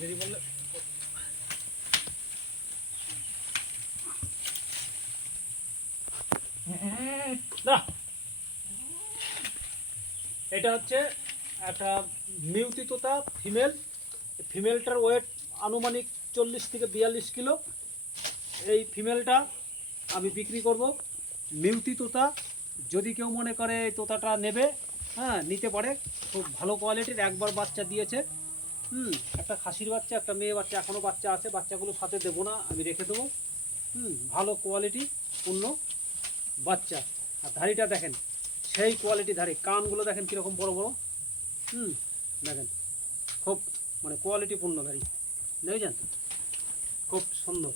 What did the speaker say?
দেরি বললে এটা হচ্ছে একটা মিউতি তোতা ফিমেল। ফিমেলটার ওয়েট আনুমানিক চল্লিশ থেকে বিয়াল্লিশ কিলো। এই ফিমেলটা আমি বিক্রি করব। মিউতি তোতা যদি কেউ মনে করে এই তোতাটা নেবে হ্যাঁ নিতে পারে। খুব ভালো কোয়ালিটির, একবার বাচ্চা দিয়েছে। হুম, একটা খাসির বাচ্চা, একটা মেয়ে বাচ্চা এখনও বাচ্চা আছে বাচ্চাগুলো সাথে দেবো না, আমি রেখে দেবো। হুম, ভালো কোয়ালিটি পূর্ণ বাচ্চা। আর ধাড়িটা দেখেন, সেই কোয়ালিটি ধাড়ি, কানগুলো দেখেন কীরকম বড় বড়। হুম, দেখেন, খুব মানে কোয়ালিটি পূর্ণ ধাড়ি। দেখেছেন? খুব সুন্দর।